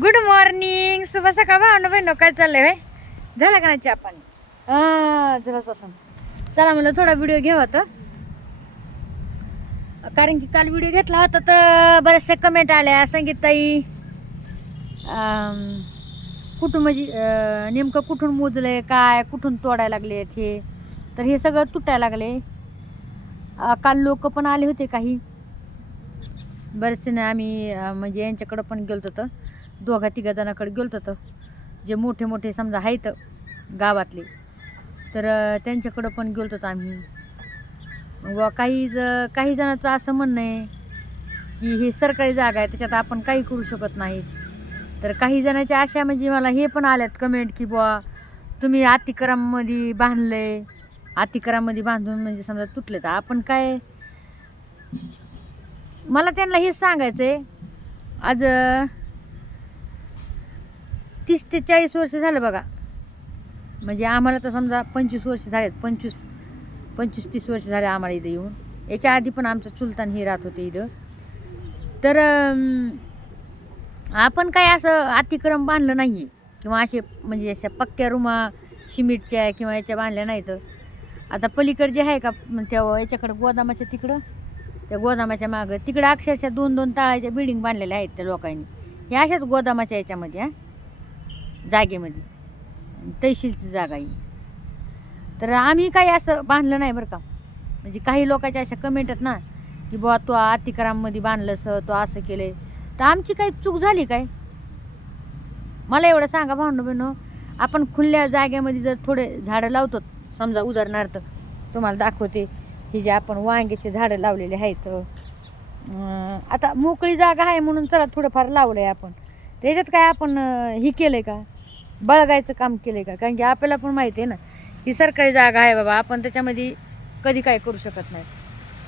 Good morning शुभ सकाळ भावना बहिण काय चाललंय बाय झाला का नाही चहा पाणी झाला तसं चला म्हणलं थोडा व्हिडिओ घ्यावा तर कारण की काल व्हिडिओ घेतला होता तर बरेचसे कमेंट आल्या संगीताई कुठून म्हणजे नेमकं कुठून मोजलंय काय कुठून तोडायला लागले हे तर हे सगळं तुटायला लागले. काल लोक पण आले होते काही. बरेचसे ना आम्ही म्हणजे यांच्याकडं पण गेलो तर. दोघा तिघा जणाकडे गेलो तर जे मोठे मोठे समजा आहेत गावातले. तर त्यांच्याकडं पण गेलो होतो आम्ही. व काही ज काही जणांचं असं म्हणणं आहे की हे सरकारी जागा आहे त्याच्यात आपण काही करू शकत नाही. तर काही जणांच्या अशा म्हणजे मला हे पण आल्यात कमेंट की बुवा तुम्ही अतिक्रममध्ये आहे अतिकरामध्ये बांधून म्हणजे समजा तुटले तर आपण काय? मला त्यांना हेच सांगायचं आहे आज तीस ते चाळीस वर्ष झालं बघा. म्हणजे आम्हाला तर समजा पंचवीस वर्ष झालेत. पंचवीस पंचवीस तीस वर्ष झाले आम्हाला इथं येऊन. याच्या आधी पण आमचं सुलतान हे राहत होते इथं. तर आपण काय असं अतिक्रम बांधलं नाही आहे किंवा असे म्हणजे अशा पक्क्या रुमा शिमिटच्या किंवा याच्या बांधल्या नाहीत. आता पलीकडे जे आहे का त्या याच्याकडं गोदामाच्या तिकडं त्या गोदामाच्या मागं तिकडं अक्षरशः दोन दोन ताळाच्या बिल्डिंग बांधलेल्या आहेत त्या लोकांनी. हे अशाच गोदामाच्या याच्यामध्ये हां. जागेमध्ये. तहसीलची जागा आहे तर आम्ही काही असं बांधलं नाही बरं का. म्हणजे काही लोकांच्या अशा कमेंट आहेत ना की बुवा तू अतिक्रममध्ये बांधलंस तो असं केलं आहे तर आमची काही चूक झाली काय? मला एवढं सांगा भावनं बहिणं आपण खुल्या जागेमध्ये जर थोडे झाडं लावतो समजा उदाहरणार्थ तुम्हाला दाखवते ही जे आपण वांग्याचे झाडं लावलेले आहेत. आता मोकळी जागा आहे म्हणून चला थोडंफार लावलं आहे आपण. त्याच्यात काय आपण ही हे केलं आहे का? बळगायचं काम केलं आहे का? कारण की आपल्याला पण माहिती आहे ना ही सरकारी जागा आहे बाबा आपण त्याच्यामध्ये कधी काय करू शकत नाही.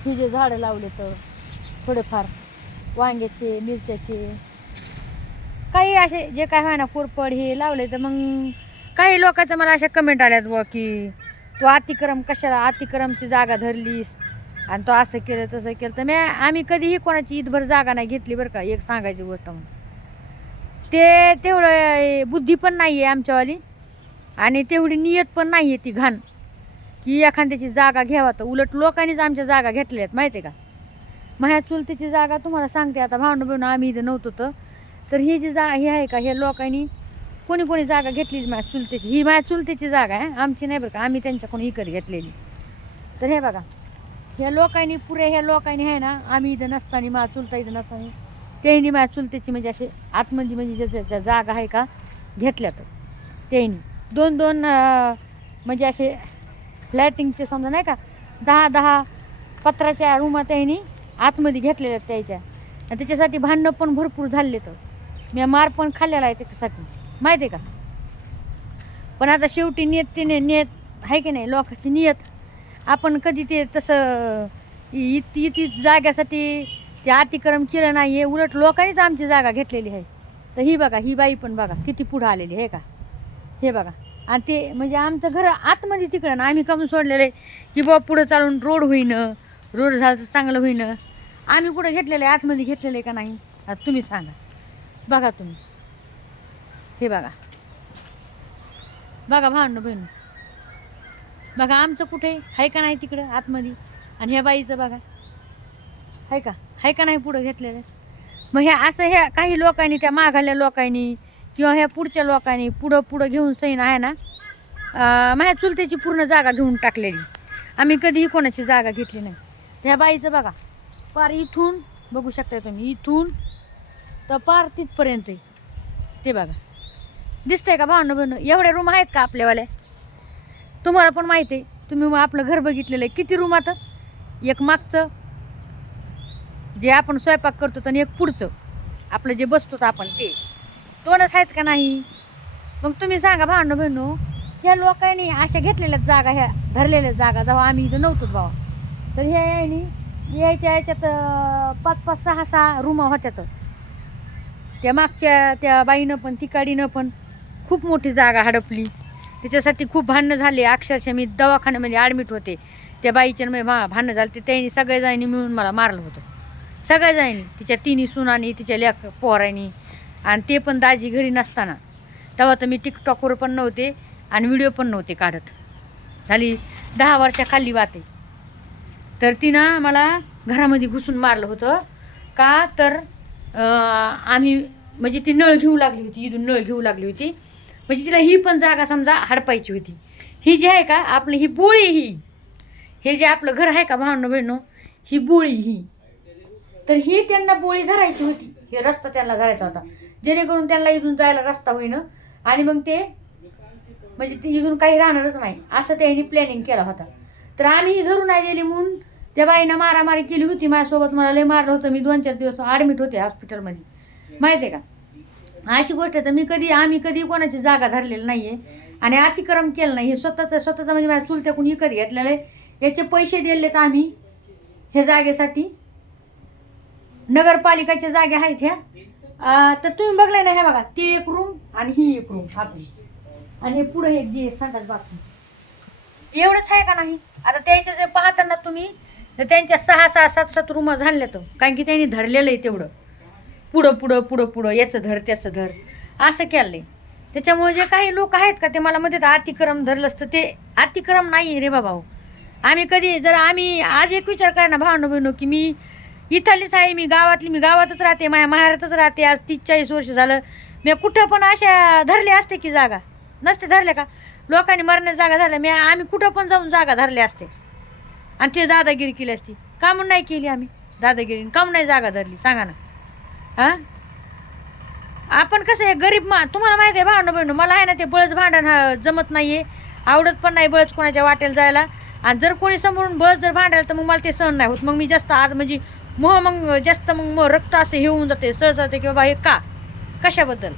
ही जे झाडं लावले तर थोडेफार वांग्याचे मिरच्याचे काही असे जे काय आहे ना कोरपड हे लावले तर मग काही लोकांच्या मला अशा कमेंट आल्यात बुवा की तू अतिक्रम कशाला? अतिक्रमची जागा धरलीस. आणि तो असं केलं तसं केलं. तर मी आम्ही कधीही कोणाची ईदभर जागा नाही घेतली बरं का एक सांगायची गोष्ट म्हणून. ते तेवढं बुद्धी पण नाही आहे आमच्यावाली. आणि तेवढी नियत पण नाही आहे ती घाण. की एखाद्याची जागा घ्यावा तर उलट लोकांनीच आमच्या जागा घेतल्या आहेत माहिती आहे का? माझ्या चुलतीची जागा तुम्हाला सांगते आता भावनं बिवणं आम्ही इथं नव्हतो तर. तर ही जी जा हे आहे का हे लोकांनी कोणी कोणी जागा घेतली माझ्या चुलतेची. ही माझ्या चुलतेची जागा आहे आमची नाही बरं का आम्ही त्यांच्याकडून इकत घेतलेली. तर हे बघा ह्या लोकांनी पुरे ह्या लोकांनी आहे ना आम्ही इथं नसताना माझा चुलता इथं नसताना त्यांनी माझ्या चुलतेची म्हणजे असे आतमध्ये म्हणजे ज्या- ज्या ज्या जागा आहे का घेतल्या तर त्यांनी दोन दोन म्हणजे असे फ्लॅटिंगचे समजा नाही का दहा दहा पत्राच्या रूमा त्यांनी आतमध्ये घेतलेल्या आहेत त्याच्या. आणि त्याच्यासाठी भांडणं पण भरपूर झाले तर मी मार पण खाल्लेला आहे त्याच्यासाठी. माहिती आहे का? पण आता शेवटी नियत तिने नियत आहे की नाही? लोकांची नियत. आपण कधी ते तसं इत इति जाग्यासाठी ते अतिक्रम केलं नाही आहे उलट लोकांनीच आमची जागा घेतलेली आहे. तर ही बघा ही बाई पण बघा किती पुढं आलेली आहे का? हे बघा. आणि ते म्हणजे आमचं घर आतमध्ये तिकडं ना आम्ही कमी सोडलेलं आहे की बाबा पुढं चालून रोड होईन रोड झालं तर चांगलं होईन. आम्ही कुठं घेतलेलं आहे आतमध्ये घेतलेलं आहे का नाही? आता तुम्ही सांगा. बघा तुम्ही. हे बघा. बघा भांडू बहिण. बघा आमचं कुठे आहे का नाही तिकडं आतमध्ये? आणि ह्या बाईचं बघा. आहे का? आहे का नाही पुढं घेतलेलं? मग ह्या असं ह्या काही लोकांनी त्या मागाल्या लोकांनी किंवा ह्या पुढच्या लोकांनी पुढं पुढं घेऊन सैन आहे ना माझ्या चुलत्याची पूर्ण जागा घेऊन टाकलेली. आम्ही कधीही कोणाची जागा घेतली नाही. ह्या बाईचं बघा पार इथून बघू शकता तुम्ही इथून तर पार तिथपर्यंत आहे. ते बघा. दिसतंय का भावनं बहिणं एवढे रूम आहेत का आपल्यावाल्या? तुम्हाला पण माहिती आहे तुम्ही मग आपलं घर बघितलेलं आहे. किती रूम आता? एक मागचं जे आपण स्वयंपाक करतो आणि एक पुढचं. आपलं जे बसतो आपण ते. दोनच आहेत का नाही? मग तुम्ही सांगा भावनं बहिणू ह्या लोकांनी अशा घेतलेल्या जागा ह्या धरलेल्या जागा जेव्हा आम्ही इथं नव्हतो बाबा तर ह्या यायनी यायच्या याच्यात पाच पाच सहा सहा रूमा होत्यात त्या मागच्या त्या बाईनं पण तिकाडीनं पण खूप मोठी जागा हडपली. त्याच्यासाठी खूप भांडणं झाले. अक्षरशः मी दवाखान्यामध्ये ॲडमिट होते. त्या बाईच्या म्हणजे भांडणं झालं. ते त्यांनी सगळेजणांनी मिळून मला मारलं होतं. सगळेजणांनी तिच्या तिन्ही सुनानी तिच्या लेख पोरांनी. आणि ते पण दाजी घरी नसताना. तेव्हा तर मी टिकटॉकवर पण नव्हते आणि व्हिडिओ पण नव्हते काढत. झाली दहा वर्षाखाली वाते. तर तिनं मला घरामध्ये घुसून मारलं होतं. का तर आम्ही म्हणजे ती नळ घेऊ लागली होती इथून नळ घेऊ लागली होती. म्हणजे तिला ही पण जागा समजा हडपायची होती. ही जी आहे का आपली ही बोळी ही. हे जे आपलं घर आहे का भावनं बहिणो ही बोळी ही. तर ही त्यांना बोळी धरायची होती. हे रस्ता त्यांना धरायचा होता. जेणेकरून त्यांना इथून जायला रस्ता होईन. आणि मग ते म्हणजे ते इथून काही राहणारच नाही. असं त्यांनी प्लॅनिंग केला होता. तर आम्ही ही धरून नाही गेली म्हणून त्या बाईनं मारामारी केली होती. माझ्यासोबत मला लय मारलं होतं. मी दोन चार दिवस ॲडमिट होते हॉस्पिटलमध्ये माहिती आहे का? अशी गोष्ट आहे. तर मी कधी आम्ही कधी कोणाची जागा धरलेली नाही आहे आणि अतिक्रम केलं नाही. हे स्वतःचं स्वतःचं म्हणजे माझ्या चुलत्याकून विकत घेतलेलं आहे. याचे पैसे दिलेत आम्ही. ह्या जागेसाठी. नगरपालिकाच्या जागे आहेत ह्या. तर तुम्ही बघलाय ना ह्या बघा ते एक रूम आणि ही एक रूम आपली आणि हे पुढे एक जे संडास बाथरूम एवढंच आहे का नाही? आता त्याचे जे पाहताना तुम्ही तर त्यांच्या सहा सहा सात सात रूम झाल्या तर. कारण की त्यांनी धरलेलं आहे तेवढं. पुढं पुढं पुढं पुढं याचं धर त्याचं धर. असं केलं आहे त्याच्यामुळे जे काही लोक आहेत का ते मला म्हणतात अतिक्रम धरलं असतं ते अतिक्रम नाही रे बाबा हो. आम्ही कधी जर आम्ही आज एक विचार करा ना भावनो बहिणो की मी इथलीच आहे मी गावातली मी गावातच राहते माझ्या माहेरातच राहते. आज तीस चाळीस वर्ष झालं. मी कुठं पण अशा धरले असते की जागा. नसते धरले का? लोकांनी मरण्याच्या जागा धरल्या मी आम्ही कुठं पण जाऊन जागा धरल्या असते. आणि ते दादागिरी केली असती. का म्हणून नाही केली आम्ही. दादागिरी का म्हणून नाही जागा धरली सांगा ना. हां? आपण कसं आहे गरीब मा तुम्हाला माहिती आहे भावनं बहिणू मला आहे ना ते बळच भांडण जमत नाही आहे आवडत पण नाही बळच कोणाच्या वाटेला जायला. आणि जर कोणी समोरून बळच जर भांडायला तर मग मला ते सहन नाही होत. मग मी जास्त आज म्हणजे मोह मग जास्त मग मग रक्त असं हे होऊन जाते सहज की बाबा हे का? कशाबद्दल?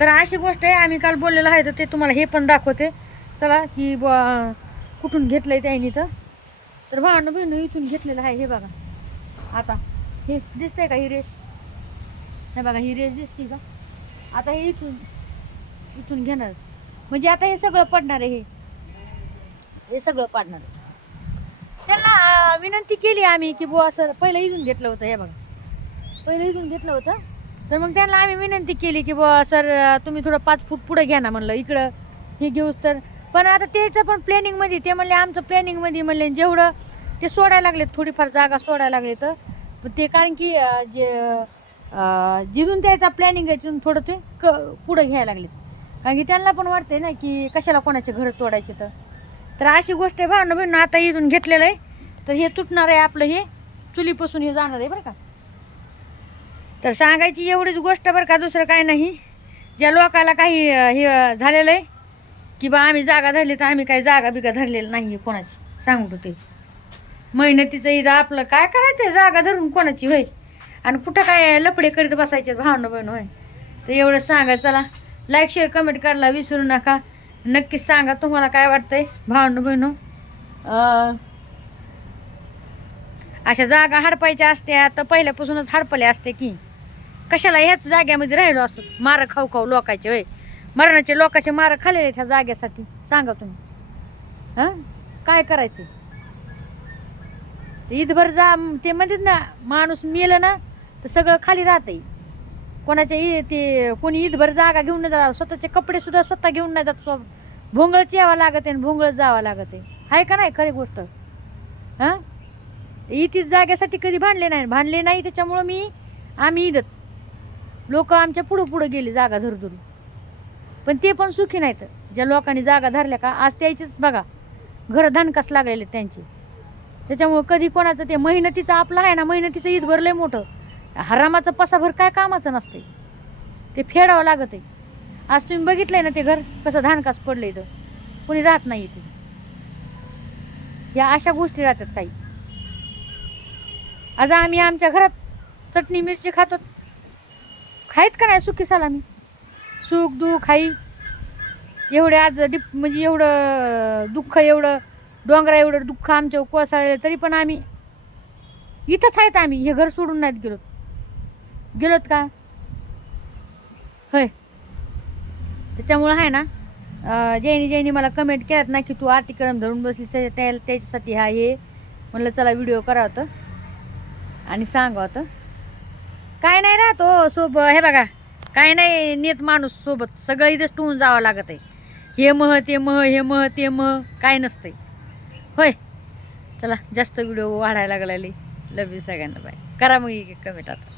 तर अशी गोष्ट आहे आम्ही काल बोललेलं आहे तर ते तुम्हाला हे पण दाखवते. चला की बुवा कुठून घेतलं आहे त्यांनी तर. तर भावानं बहिण इथून घेतलेलं आहे हे बघा. आता हे दिसतंय का ही रेस हे बघा ही रेस दिसते का? आता हे इथून इथून घेणार. म्हणजे आता हे सगळं पडणार आहे हे. हे सगळं पाडणार आहे. त्यांना विनंती केली आम्ही की बुवा सर पहिलं इजून घेतलं होतं हे बघा. पहिलं इजून घेतलं होतं. तर मग त्यांना आम्ही विनंती केली की बुवा सर तुम्ही थोडं पाच फूट पुढं घ्या ना म्हणलं इकडं हे घेऊस तर. पण आता त्याचं पण प्लॅनिंगमध्ये ते म्हणले आमचं प्लॅनिंगमध्ये म्हणले जेवढं ते सोडायला लागलेत थोडीफार जागा सोडायला लागले तर. ते कारण की जे जिथून त्याचा प्लॅनिंग आहे तिथून थोडं ते क पुढं घ्यायला लागलेत कारण की त्यांना पण वाटते ना की कशाला कोणाचे घर तोडायचे तर. तर अशी गोष्ट आहे भावनं बहिणं आता इथून घेतलेलं आहे. तर हे तुटणार आहे आपलं हे. चुलीपासून हे जाणार आहे बरं का. तर सांगायची एवढीच गोष्ट बरं का दुसरं काय नाही. ज्या लोकाला काही हे झालेलं आहे की बा आम्ही जागा धरली तर आम्ही काही जागा बिगा धरलेलं नाही आहे कोणाची. सांगतो ते? मेहनतीचं इथं आपलं काय करायचं आहे? जागा धरून कोणाची होय? आणि कुठं काय लपडे करीत बसायचे भावनं बहिण होय? तर एवढं सांगा चला. लाईक शेअर कमेंट करायला विसरू नका. नक्कीच सांगा तुम्हाला काय वाटतंय? भावनं बहिणं? अशा जागा हडपायच्या असत्या तर पहिल्यापासूनच हडपल्या असते की. कशाला ह्याच जाग्यामध्ये राहिलो असतो? मारं खाऊ खाऊ लोकांचे होय. मरणाचे लोकांचे मारं आहेत ह्या जाग्यासाठी. सांगा तुम्ही. हां? काय करायचं? इथभर जा ते म्हणतात ना माणूस मेलं ना तर सगळं खाली राहतंय. कोणाच्या इ ते कोणी ईदभर जागा घेऊन नाही जात स्वतःचे कपडे सुद्धा स्वतः घेऊन नाही जात स्व भोंगळच यावं लागत आहे आणि भोंगळच जावं लागत आहे. आहे का नाही खरी गोष्ट? हां? इथेच जाग्यासाठी कधी भांडले नाही. भांडले नाही त्याच्यामुळं मी आम्ही ईदत लोक आमच्या पुढं पुढं गेले जागा धरू पण ते पण सुखी नाहीत. ज्या लोकांनी जागा धरल्या का आज त्यायचेच बघा. घरं धनकास लागलेले आहेत त्यांचे. त्याच्यामुळं कधी कोणाचं ते मेहनतीचं आपलं आहे ना मेहनतीचं ईद भरलंय मोठं. हरामाचं पसाभर काय कामाचं नसते ते फेडावं लागत आहे. आज तुम्ही बघितलंय ना ते घर कसं धानकास पडलं इथं. कोणी राहत नाही इथे. या अशा गोष्टी राहतात काही. आज आम्ही आमच्या घरात चटणी मिरची खातो. खाईत का नाही सुखी सलामी? सुख दुःख खाई एवढे आज डिप म्हणजे एवढं दुःख एवढं डोंगरा एवढं दुःख आमच्या कोसळलं तरी पण आम्ही इथंच आहेत आम्ही. हे घर सोडून नाहीत गेलो गेलोत का? होय. त्याच्यामुळं आहे ना जैनी जैनी मला कमेंट केल्यात ना की तू अतिक्रम धरून बसलीस त्या त्याच्यासाठी हा हे. म्हणलं चला व्हिडिओ करा होतं. आणि सांगा होतं. काय नाही राहतो हो सोब हे बघा काय नाही नेत माणूस सोबत. सगळं इथंच टून जावं लागत आहे. हे मह ते मह हे मह ते मह काय नसतंय. होय. चला जास्त व्हिडिओ वाढायला लागला लव यू सगळ्यांना बाय करा मग कमेंट आता.